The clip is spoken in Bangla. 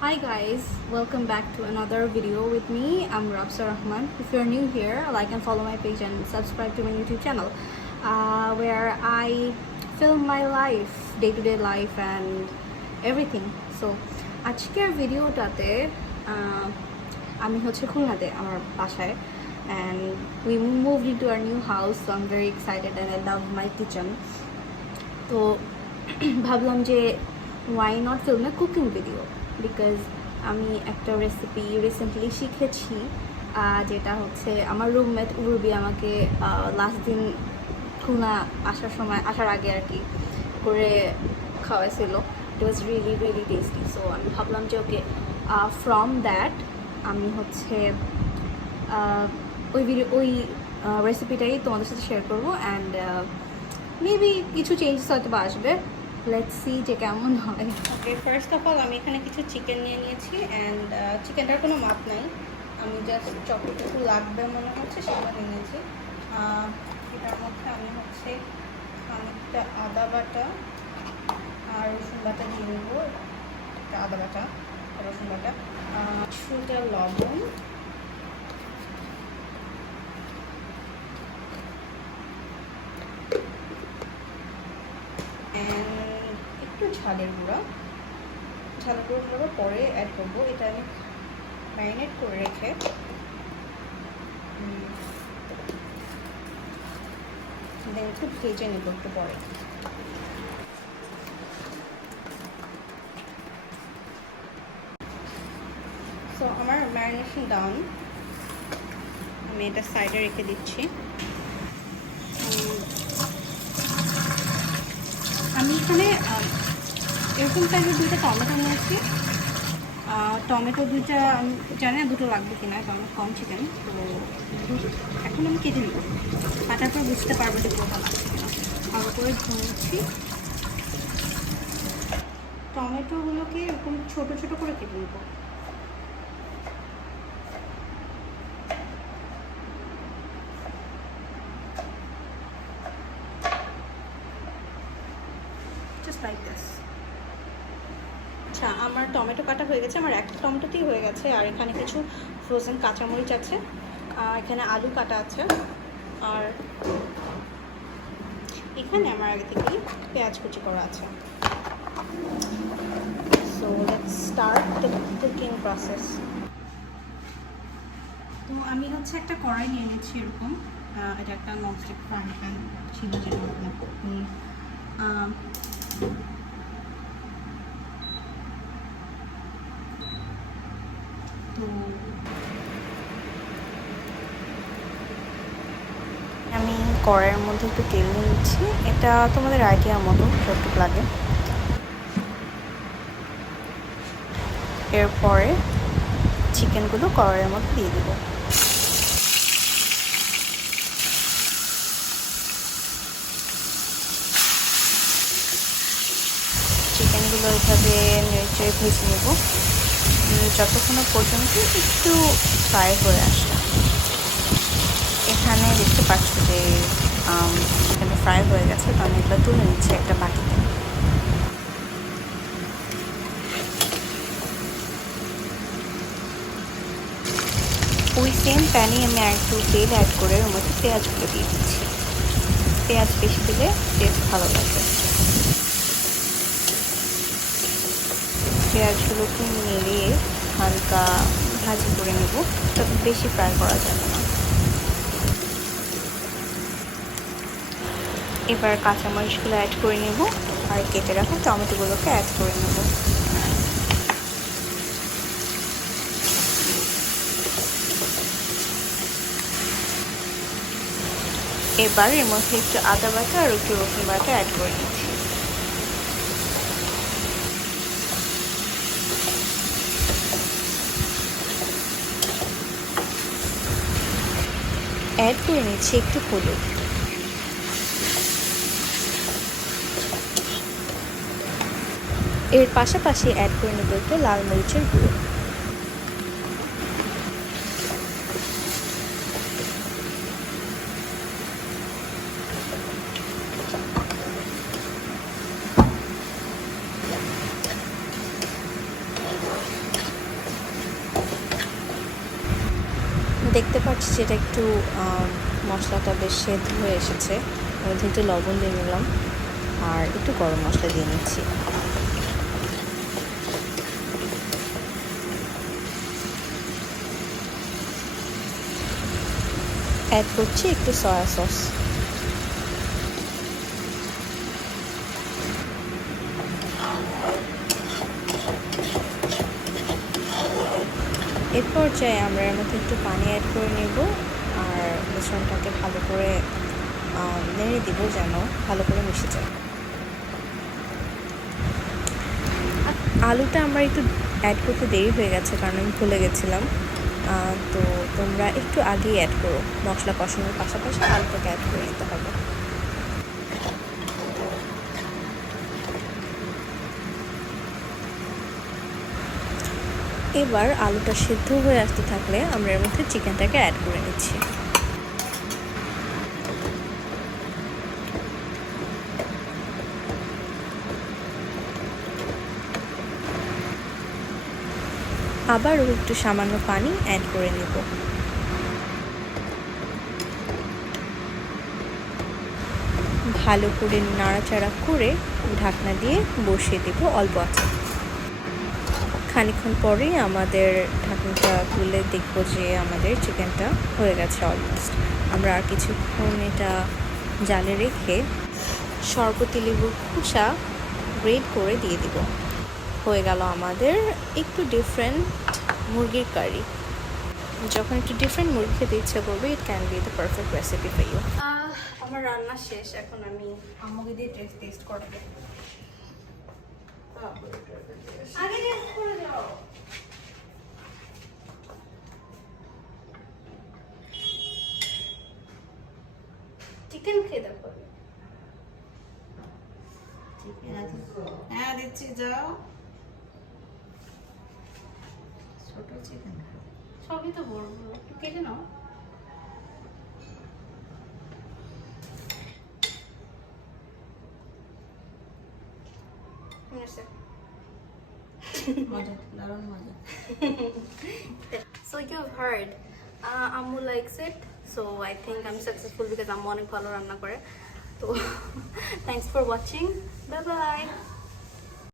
Hi guys, welcome back to another video with me. I'm Rabsa Rahman. If you're new here, like and follow my page and subscribe to my YouTube channel where I film my life, day-to-day life and everything. So আজকের ভিডিওটাতে আমি হচ্ছে খুলনাতে আমার বাসায় and we moved into our new house, so I'm very excited and I love my kitchen. তো ভাবলাম যে why not film a cooking video, because আমি একটা রেসিপি রিসেন্টলি শিখেছি যেটা হচ্ছে আমার রুমমেট উর্বি আমাকে লাস্ট দিন খুলনা আসার আগে আর কি করে খাওয়াইছিল। It was really really tasty. So আমি ভাবলাম যে ওকে ফ্রম দ্যাট আমি হচ্ছে ওই রেসিপিটাই তোমাদের সাথে শেয়ার করবো অ্যান্ড মেবি কিছু চেঞ্জেস হয়তো বা আসবে। লেটস সি যে কেমন হয়। ওকে, ফার্স্ট অফ অল আমি এখানে কিছু চিকেন নিয়ে নিয়েছি অ্যান্ড চিকেনটার কোনো মাপ নাই, আমি জাস্ট যতটুকু লাগবে মনে হচ্ছে সেটা নিয়ে নিয়েছি। এটার মধ্যে আমি হচ্ছে খানিকটা আদা বাটা আর রসুন বাটা দিয়ে নেবো। আদা বাটা রসুন বাটা, কিছুটা লবণ, একটু ঝালের গুঁড়া পরে অ্যাড করবো। এটা আমি ম্যারিনেট করে রেখে দেন একটু ভেজে নেব একটু পরে। সো আমার ম্যারিনেশন ডাউন, আমি এটা সাইডে রেখে দিচ্ছি। আমি এখানে এরকম টাইপের দুটো টমেটো নিয়েছি। টমেটো দুইটা আমি জানি না দুটো লাগবে কিনা, কারণ কম চিকেন। তো এখন আমি কেটে নেব, কাটার পর বুঝতে পারবো যে কোনটা লাগছে কিনা। ভালো করে ধুয়েছি। টমেটোগুলোকে এরকম ছোটো ছোটো করে কেটে নেব। Just like this. আচ্ছা, আমার টমেটো কাটা হয়ে গেছে, আমার একটা টমেটোতেই হয়ে গেছে। আর এখানে কিছু ফ্রোজেন কাঁচামরিচ আছে, এখানে আলু কাটা আছে, আর এখানে আমার আগে থেকেই পেঁয়াজ কুচি করা আছে। So let's start the cooking process. তো আমি হচ্ছে একটা কড়াই নিয়ে নিচ্ছি এরকম। এটা একটা ননস্টিক ফ্রাই প্যান ছিল যেটা আমি কড়াইয়ের মধ্যে একটু তেল নিয়ে নিচ্ছি। এটা তোমাদের আইডিয়া মতো যতটুকু লাগে। এরপরে চিকেনগুলো কড়াইয়ের মধ্যে দিয়ে দেবো। চিকেনগুলো এভাবে নেড়ে ভেজে নেব যতক্ষণ পর্যন্ত একটু ফ্রাই হয়ে আসে। এখানে দেখতে পাচ্ছ যে এখানে ফ্রাই হয়ে গেছে, তো আমি এগুলো তুলে নিচ্ছি একটা বাটিতে। ওই সেম প্যানে আমি আর একটু তেল অ্যাড করে ওর মধ্যে পেঁয়াজগুলো দিয়ে দিচ্ছি। পেঁয়াজ বেশি দিলে টেস্ট ভালো লাগে। পেঁয়াজগুলোকে নেড়ে হালকা ভাজি করে নেব, তবে বেশি ফ্রাই করা যাবে না। এবার কাঁচামরিচগুলো অ্যাড করে নেব আর কেটে রাখা টমেটোগুলোকে অ্যাড করে নেব। এবার এর মধ্যে একটু আদা বাটা আর একটু রসুন বাটা অ্যাড করে নিচ্ছি। অ্যাড করে নিচ্ছি একটু হলুদ। এর পাশাপাশি অ্যাড করে নেব একটু লাল মরিচের গুঁড়ো। দেখতে পাচ্ছি যেটা একটু মশলাটা বেশ সেদ্ধ হয়ে এসেছে। এর মধ্যে একটু লবণ দিয়ে নিলাম আর একটু গরম মশলা দিয়ে নিচ্ছি। অ্যাড করছি একটু সয়া সস। এর পর্যায়ে আমরা এর মধ্যে একটু পানি অ্যাড করে নেব আর মিশ্রণটাকে ভালো করে নেড়ে দিব যেন ভালো করে মিশে যায়। আলুটা আমরা একটু অ্যাড করতে দেরি হয়ে গেছে কারণ আমি ভুলে গেছিলাম। তো তোমরা একটু আগেই অ্যাড করো, মশলা কষানোর পাশাপাশি আলুটাকে অ্যাড করে নিতে হবে। এবার আলুটা সিদ্ধ হয়ে আসতে থাকলে আমরা এর মধ্যে চিকেনটাকে অ্যাড করে নিচ্ছি। আবারও একটু সামান্য পানি অ্যাড করে নেব। ভালো করে নাড়াচাড়া করে ঢাকনা দিয়ে বসিয়ে দেব অল্প আঁচে। খানিকক্ষণ পরেই আমাদের ঢাকনাটা তুলে দেখব যে আমাদের চিকেনটা হয়ে গেছে অলমোস্ট। আমরা আর কিছুক্ষণ এটা জালে রেখে শরবতি লেবুর খোসা গ্রেট করে দিয়ে দিব। হয়ে গেল আমাদের একটু ডিফারেন্ট মুরগির কারি। যখন একটু ডিফারেন্ট মুরগি খেতে ইচ্ছা করবে, it can be the perfect recipe for you. আমার রান্না শেষ, এখন আমি আম্মুকে দিয়ে টেস্ট করব। আগে টেস্ট করে যাও। চিকেন খেয়ে দেখো। হ্যাঁ দিচ্ছি, যাও। ছোট চিকেন সবই তো বড় বড়, একটু কেটে নাও। মজা, দারুণ মজা। So you've heard, Ammu likes it, so I think I'm successful because Ammu অনেক ভালো রান্না করে। তো thanks for watching, bye bye.